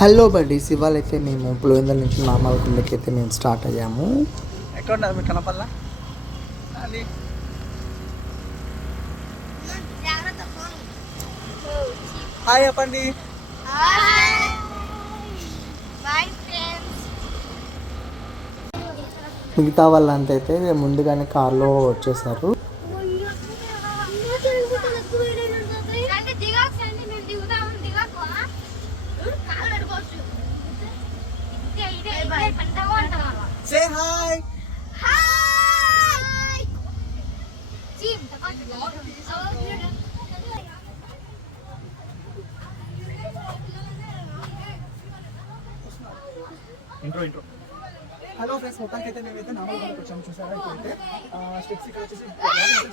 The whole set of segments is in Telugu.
హలో బడ్డీస్, ఇవాళ అయితే మేము పులివెందుల నుంచి నార్మల్ కిందకి అయితే మేము స్టార్ట్ అయ్యాము. ఎక్కడ ఉన్నారు మీరు? కనపల్లా అది హాయ్ చెప్పండి. మిగతా వాళ్ళంతా అయితే ముందుగానే కార్లో వచ్చేసారు. Say hi. Hi. Intro hello friends, మొత్తానికి అయితే మేమైతే నామల్లోకి వచ్చాము. చూసారా ఇప్పుడైతే స్టెప్స్ ఇక్కడ వచ్చేసి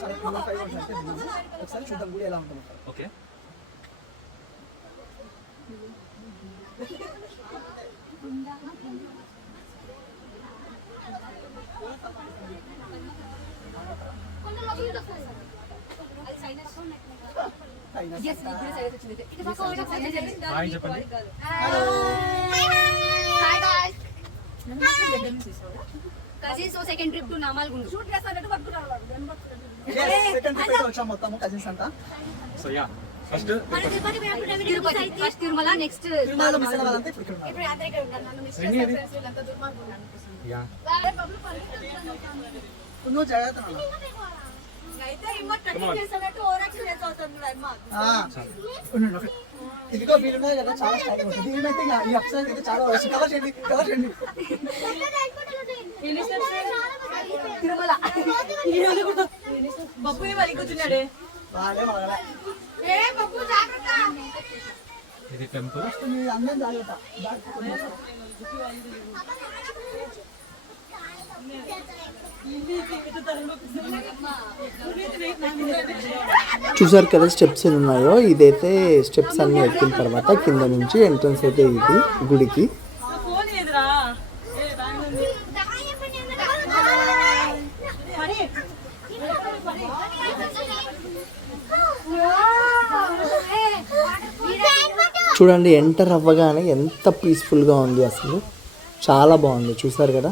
చాలా ప్యూరిఫై అయితే విన్నాము. ఒకసారి చూద్దాం కూడా ఎలా ఉంటుంది. Okay second trip to Namalgundu shoot చేస్తానట్టు పట్టుకున్నాను. సెకండ్ ట్రిప్ వచ్చాము మొత్తం కజిన్స్ అంతా. So ya first Tirumala, next తిరుమలలో మిస్ అయిన వాళ్ళంతా ఇప్పుడు ఇక్కడ ఇప్పుడు యాత్ర ఇక్కడ ఉంటాను. నన్ను మిస్ రెడీ చేసిన ఫ్రెండ్స్ వీళ్ళంతా దుర్మార్గులు. యా నువ్వు జాగ్రత్త నాన్న. అయితే రిమోట్ కటింగ్ చేస్తానట్టు ఓవరాక్షన్ చేస్తాను అమ్మా. ఇదిగో మీరు ఉన్నాయి కదా, చాలా స్టైల్ ఉంటుంది. దీనిమైతే ఈ అప్సైడ్ అయితే చాలా కవర్ చేయండి, కవర్ చేయండి. తిరుమల బొబ్బు మరి కూర్చున్నాడే. బాలే మగలే ఏ బొబ్బు జాగ్రత్త. ఇది టెంపుల్. ఫస్ట్ మీ అందరం జాగ్రత్త. చూసారు కదా స్టెప్స్ ఎన్ని ఉన్నాయో. ఇదైతే స్టెప్స్ అన్ని ఎక్కిన తర్వాత కింద నుంచి ఎంట్రన్స్ అయితే ఇది గుడికి. చూడండి, ఎంటర్ అవ్వగానే ఎంత పీస్ఫుల్గా ఉంది, అసలు చాలా బాగుంది. చూసారు కదా.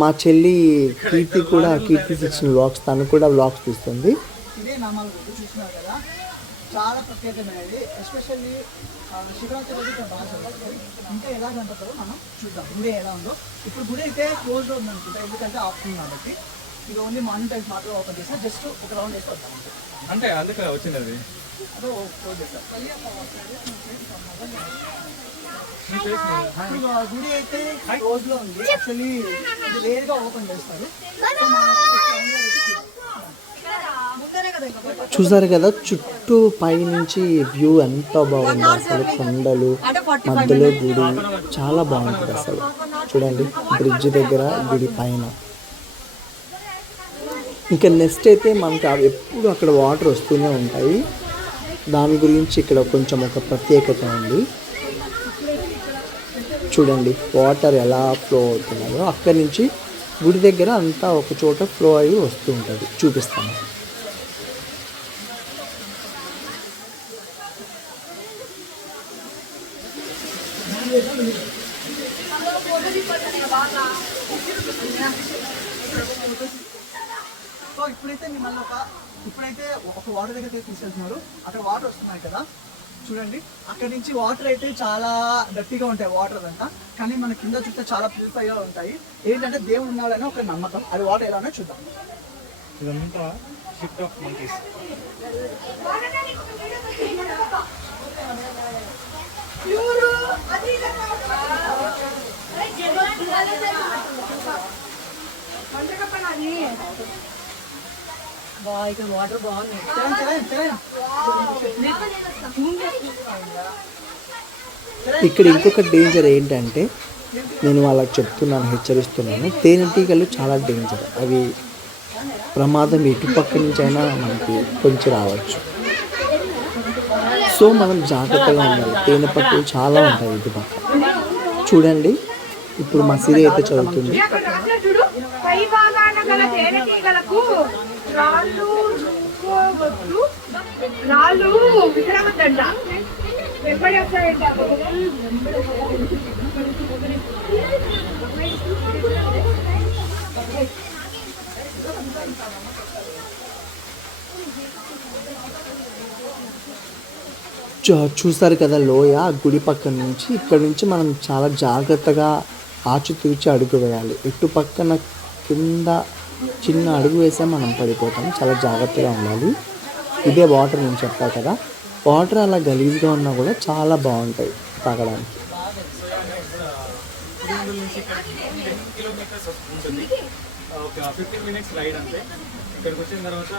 మా చెల్లి కీర్తి కూడా, కీర్తి ఇచ్చిన వ్లాగ్స్, తను కూడా వ్లాగ్స్ తీస్తుంది. ఇదే నామాలు చూస్తున్నారు కదా, చాలా ప్రత్యేకమైనది. ఎస్పెషల్లీ శివరాత్రి రోజు ఇక్కడ బాగా జరుగుతుంది. ఇంకా ఎలా జరుగుతుందో మనం చూద్దాం. గుడి ఎలా ఉందో. ఇప్పుడు గుడి అయితే క్లోజ్ లో ఉందనుకుంటా, ఎందుకంటే ఆఫ్టర్నూన్ కాబట్టి. ఇది ఓన్లీ మార్నింగ్ టైమ్స్ మాత్రం ఓపెన్ చేస్తే జస్ట్ ఒక రౌండ్ వేసి వస్తాం అంటే అందుకే వచ్చింది అది. అదే క్లోజ్ చేస్తారు. గుడి అయితే క్లోజ్ లో ఉంది. యాక్చువల్లీ ఇది రేర్ గా ఓపెన్ చేస్తారు. చూసారు కదా, చుట్టూ పైనుంచి వ్యూ ఎంత బాగుంది అసలు. కొండలు మధ్యలో గుడి, చాలా బాగుంటుంది అసలు. చూడండి, బ్రిడ్జ్ దగ్గర గుడి పైన. ఇంకా నెక్స్ట్ అయితే మనకి ఎప్పుడు అక్కడ వాటర్ వస్తూనే ఉంటాయి. దాని గురించి ఇక్కడ కొంచెం ఒక ప్రత్యేకత ఉంది. చూడండి వాటర్ ఎలా ఫ్లో అవుతున్నాయో. అక్కడి నుంచి గుడి దగ్గర అంతా ఒక చోట ఫ్లో అయ్యి వస్తూ ఉంటుంది. చూపిస్తాను. సో ఇప్పుడైతే మిమ్మల్ని ఇప్పుడైతే ఒక వాటర్ దగ్గర తీసుకెళ్తున్నారు. అక్కడ వాటర్ వస్తున్నాయి కదా, చూడండి. అక్కడ నుంచి వాటర్ అయితే చాలా గట్టిగా ఉంటాయి వాటర్ అంతా, కానీ మన కింద చూస్తే చాలా ప్యూరిఫైగా ఉంటాయి. ఏంటంటే దేవుడు ఉన్నాడని ఒక నమ్మకం. అది వాటర్ ఎలా ఉన్నాయో చూద్దాం. ఇదంతా షిఫ్ట్ ఆఫ్ మంకీస్. వాటర్ బాగుంది. ఇక్కడ ఇంకొక డేంజర్ ఏంటంటే, నేను వాళ్ళకి చెప్తున్నాను, హెచ్చరిస్తున్నాను, తేనెటీగలు చాలా డేంజర్. అవి ప్రమాదం ఎటుపక్క నుంచి అయినా మనకి కొంచెం రావచ్చు. సో మనం జాగ్రత్తగా ఉండాలి. తేనె పట్టు చాలా ఉంటాయి ఇటు పక్క. చూడండి ఇప్పుడు మసీదు అయితే చదువుతుంది. పై భాగాన గల తేనెటీగలకు రాళ్ళు విసిరవద్దంట. ఎప్పటి వస్తాయంట? చూసారు కదా లోయ, గుడి పక్క నుంచి ఇక్కడ నుంచి మనం చాలా జాగ్రత్తగా ఆచితూచి అడుగు వేయాలి. ఇటు పక్కన కింద చిన్న అడుగు వేసే మనం పడిపోతాం. చాలా జాగ్రత్తగా ఉండాలి. ఇదే వాటర్ నేను చెప్పా కదా, వాటర్ అలా గలీజ్గా ఉన్నా కూడా చాలా బాగుంటాయి తాగడానికి. నుంచి ఇక్కడికి 10 కిలోమీటర్స్ ఉంటుంది. ఒక 15 మినిట్స్ రైడ్ అంతే. ఇక్కడికి వచ్చిన తర్వాత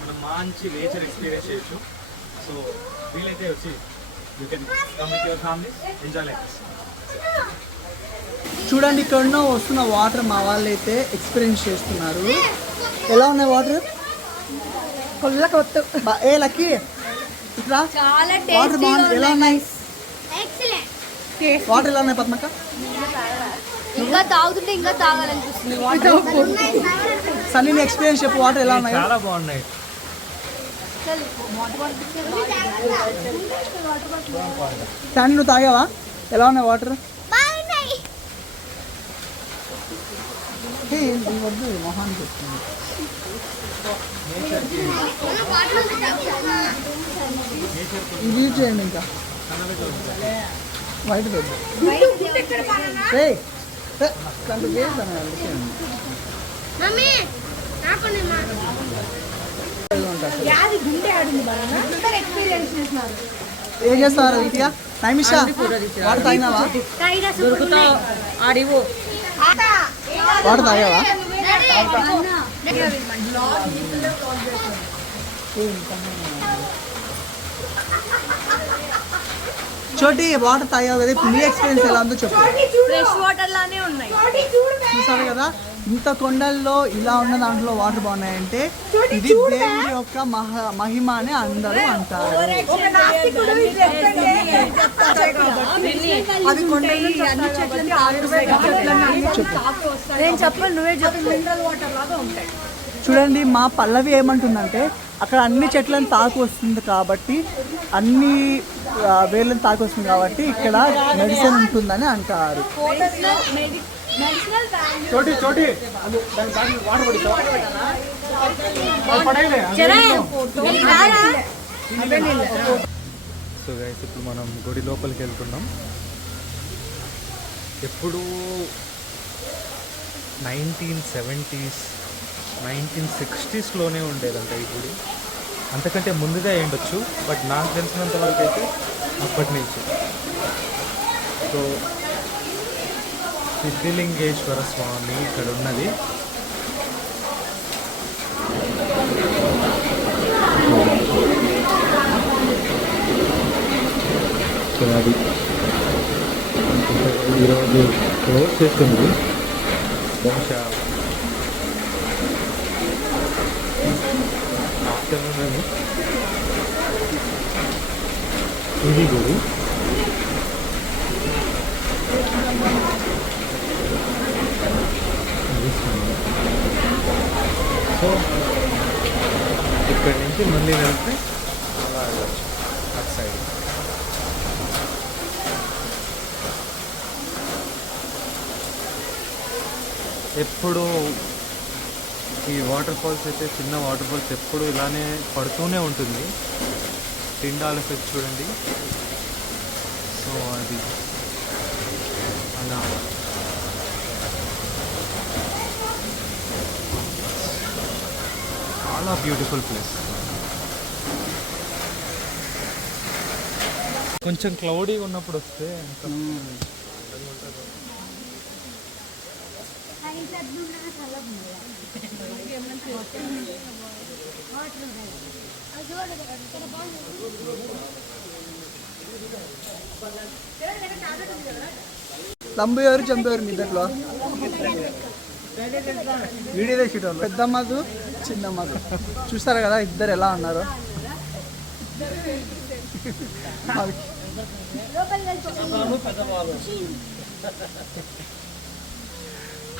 మనం మంచి నేచర్ ఎక్స్పీరియన్స్ చేయొచ్చు. సో వీలైతే వచ్చి you can come with your family, enjoy like this. చూడండి ఇక్కడ వస్తున్న వాటర్ మా వాళ్ళు అయితే ఎక్స్పీరియన్స్ చేస్తున్నారు. ఎలా ఉన్నాయి వాటర్? ఏ లక్కీ ఇట్లా చాలా వాటర్ బాగుంది. ఎలా ఉన్నాయి ఎక్సలెంట్. వాటర్? ఎలా ఉన్నాయి పద్మక్క? ఇంకా తాగుతుంటే ఇంకా తాగాలనిపిస్తుంది. సన్నీ ఎక్స్పీరియన్స్ చెప్పు, వాటర్ ఎలా ఉన్నాయి? చాలా బాగున్నాయి. సన్నీ నువ్వు తాగావా? ఎలా ఉన్నాయి వాటర్? వద్దు మొహాన్ని చెప్తుంది. ఇది యూజ్ చేయండి. ఇంకా వైట్ వద్దు. ఏం చేస్తున్నారు విద్య? నైమిషా వాటర్ తాగినావా? వాటర్ తాగావా? చోటి వాటర్ తాగావు కదా, ఇప్పుడు నీ ఎక్స్పీరియన్స్ ఎలా ఉందో చెప్పు. ఫ్రెష్ వాటర్ లానే ఉన్నాయి. చూసారు కదా, ఇంత కొండల్లో ఇలా ఉన్న దాంట్లో వాటర్ బాగున్నాయంటే ఇది దేవుడి యొక్క మహిమ అని అందరూ అంటారు. నేను చెప్పను, నువ్వే చెప్పు. మినరల్ వాటర్ లాగా ఉంటాయి. చూడండి మా పల్లవి ఏమంటుందంటే అక్కడ అన్ని చెట్లను తాకు వస్తుంది కాబట్టి, అన్ని వేర్లను తాకు వస్తుంది కాబట్టి ఇక్కడ మెడిసిన్ ఉంటుందని అంటారు. చోటి చోటి సో గైస్ ఇప్పుడు మనం గుడి లోపలికి వెళ్తున్నాం. ఎప్పుడు 1970s 1960sలోనే ఉండేదంట ఈ గుడి. అంతకంటే ముందుగా ఉండొచ్చు, బట్ నాకు తెలిసినంత వరకు అయితే అప్పటి నుంచి. సో సిద్ధిలింగేశ్వర స్వామి ఇక్కడ ఉన్నది. సో అది ఈరోజు క్లోజ్ చేస్తుంది. బహుశా ఆఫ్టర్నూన్ ఇది గుడి. సో ఇక్కడి నుంచి మళ్ళీ వెళ్తే అలా వెళ్ళచ్చు అటు సైడ్. ఎప్పుడు ఈ వాటర్ ఫాల్స్ అయితే, చిన్న వాటర్ ఫాల్స్ ఎప్పుడు ఇలానే పడుతూనే ఉంటుంది. టిండాల్ ఎఫెక్ట్ చూడండి. సో అది అలా చాలా బ్యూటిఫుల్ ప్లేస్. కొంచెం క్లౌడీగా ఉన్నప్పుడు వస్తే లంబు ఎవరు చంపేవారు మీ ఇద్దట్లో? వీడియో తీసేటోళ్ళు పెద్దమ్మదు చిన్నమ్మదు చూస్తారు కదా ఇద్దరు ఎలా ఉన్నారు.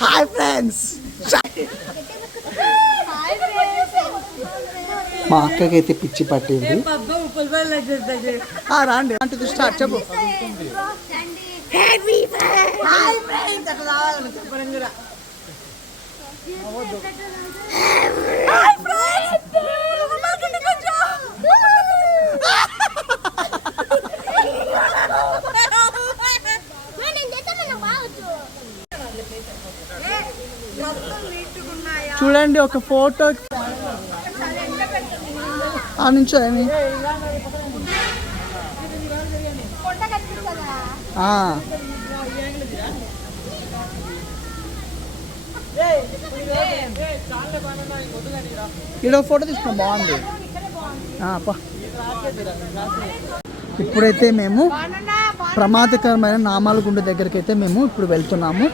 Hi friends. మా అక్కకైతే పిచ్చి పట్టింది. రాండి అంటే స్టార్ట్ చెప్పు. చూడండి ఒక ఫోటో ఆ నుంచో ఏమి ఇక్కడ ఫోటో తీసుకున్నాం బాగుంది. ఇప్పుడైతే మేము ప్రమాదకరమైన నామాలగుండ దగ్గరికి అయితే మేము ఇప్పుడు వెళ్తున్నాము.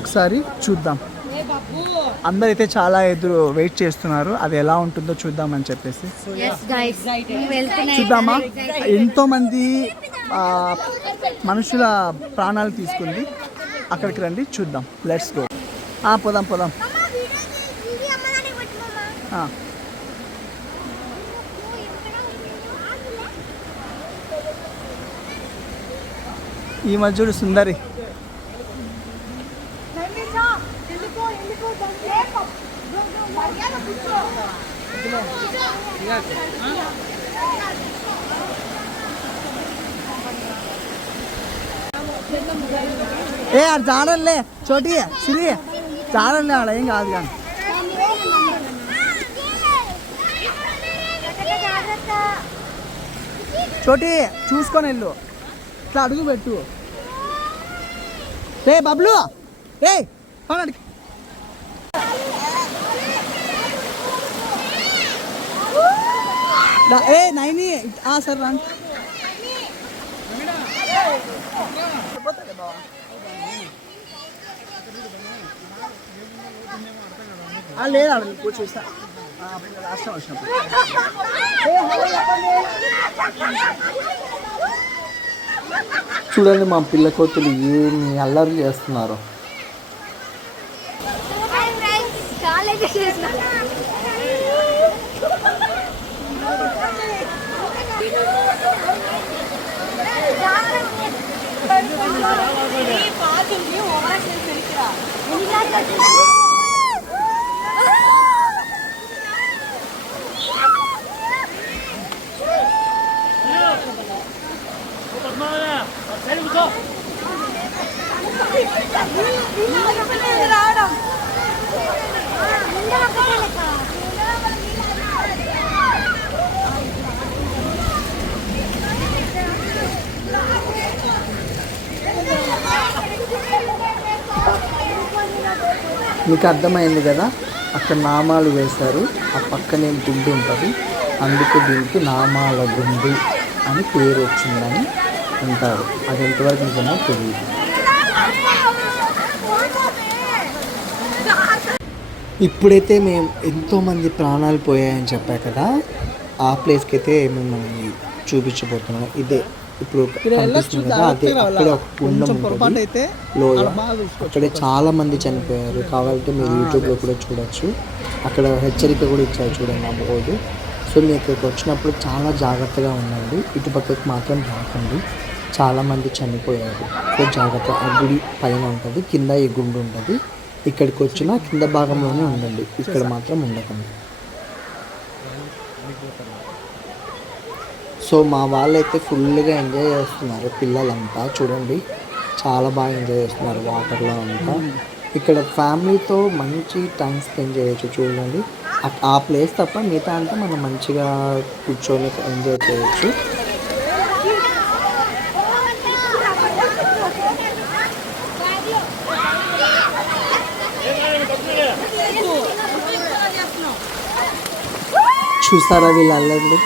ఒకసారి చూద్దాం. అందరైతే చాలా ఎదురు వెయిట్ చేస్తున్నారు, అది ఎలా ఉంటుందో చూద్దామని చెప్పేసి. చూద్దామా? ఎంతో మంది మనుషుల ప్రాణాలు తీసుకుంది. అక్కడికి రండి చూద్దాం. Let's go. పోదాం పోదాం. ఈ మధ్యుడు సుందరి. ఆడ జాడలే చోటి సిరి జాడలే, ఆడ ఏం కాదు కానీ. చోటి చూసుకొని వెళ్ళు, ఇట్లా అడుగు పెట్టు. బబ్లు అడిగి నైని సరే రండి. లేదా చూస్తా రాష్ట్రం వచ్చినప్పుడు. చూడండి మా పిల్ల కోతులు ఏమి అల్లరి చేస్తున్నారు. మీకు అర్థమైంది కదా, అక్కడ నామాలు వేశారు, ఆ పక్కనే గుండు ఉంటుంది, అందుకు దీనికి నామాల గుండు అని పేరు వచ్చిందని అంటారు. అది ఎంతవరకు నిజమో తెలియదు. ఇప్పుడైతే మేము ఎంతోమంది ప్రాణాలు పోయాయని చెప్పా కదా, ఆ ప్లేస్కి అయితే మేము చూపించబోతున్నాం. ఇదే ఇప్పుడు కనిపిస్తుంది కదా, అదే అక్కడ ఒక గుండం ఉంటుంది, లోయ. అక్కడే చాలా మంది చనిపోయారు. కావాలంటే మీరు యూట్యూబ్లో కూడా చూడొచ్చు. అక్కడ హెచ్చరిక కూడా ఇచ్చారు, చూడండి అమ్మకూడదు. సో మీరు ఇక్కడికి వచ్చినప్పుడు చాలా జాగ్రత్తగా ఉండండి, ఇటుపక్కకి మాత్రం రాకండి. చాలామంది చనిపోయారు. సో జాగ్రత్త. ఆ గుడి పైన ఉంటుంది, కింద ఈ గుండు ఉంటుంది. ఇక్కడికి వచ్చినా కింద భాగంలోనే ఉండండి, ఇక్కడ మాత్రం ఉండకండి. సో మా వాళ్ళైతే ఫుల్గా ఎంజాయ్ చేస్తున్నారు, పిల్లలంతా చూడండి చాలా బాగా ఎంజాయ్ చేస్తున్నారు వాటర్లో అంతా. ఇక్కడ ఫ్యామిలీతో మంచి టైం స్పెండ్ చేయొచ్చు. చూడండి ఆ ప్లేస్ తప్ప మిగతా అంతా మనం మంచిగా కూర్చొని ఎంజాయ్ చేయొచ్చు. చూసారా వీళ్ళు అల్లర్లు?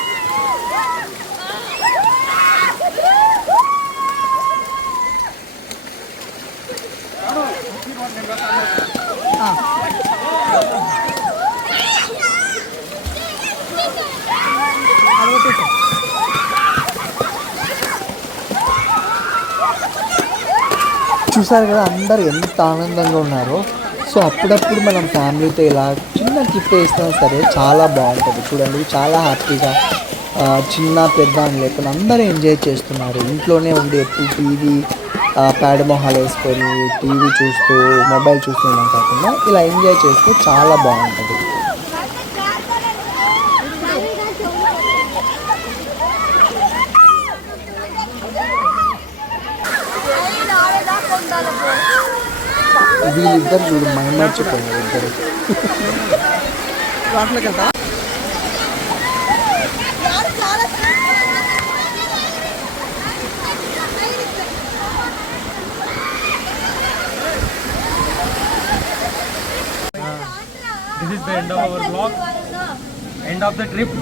చూసారు కదా అందరు ఎంత ఆనందంగా ఉన్నారో. సో అప్పుడప్పుడు మనం ఫ్యామిలీతో ఇలా చిన్న ట్రిప్ వేసినా సరే చాలా బాగుంటుంది. చూడండి చాలా హ్యాపీగా చిన్న పెద్ద అని లేకుండా అందరూ ఎంజాయ్ చేస్తున్నారు. ఇంట్లోనే ఉండి ఎప్పుడు టీవీ ప్యాడ్ మొహాలు వేసుకొని టీవీ చూస్తూ మొబైల్ చూస్తూ ఉండడం కాకుండా ఇలా ఎంజాయ్ చేస్తే చాలా బాగుంటుంది. వీళ్ళిద్దరు చూడు మైమర్చిపోయారు ఇద్దరు. వాటిలోకి వెళ్తా. This is the end of our blog, end of the trip.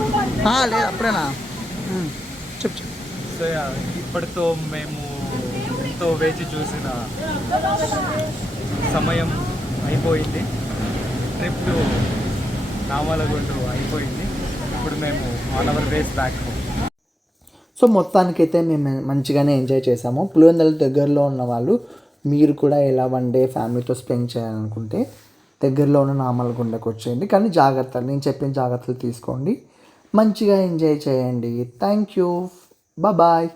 లేదు అప్పుడేనా చెప్పు. సో ఇప్పటితో మేము ఎంతో వేచి చూసిన సమయం అయిపోయింది. ట్రిప్ టు నామలగుండు అయిపోయింది. ఇప్పుడు మేము on hour ways back home. So మొత్తానికైతే మేము మంచిగానే ఎంజాయ్ చేసాము. పులివెందుల దగ్గరలో ఉన్న వాళ్ళు మీరు కూడా ఇలా వన్ డే ఫ్యామిలీతో స్పెండ్ చేయాలనుకుంటే దగ్గరలో ఉన్న నామలగుండకు వచ్చేయండి. కానీ జాగ్రత్తలు, నేను చెప్పిన జాగ్రత్తలు తీసుకోండి, మంచిగా ఎంజాయ్ చేయండి. Thank you, bye.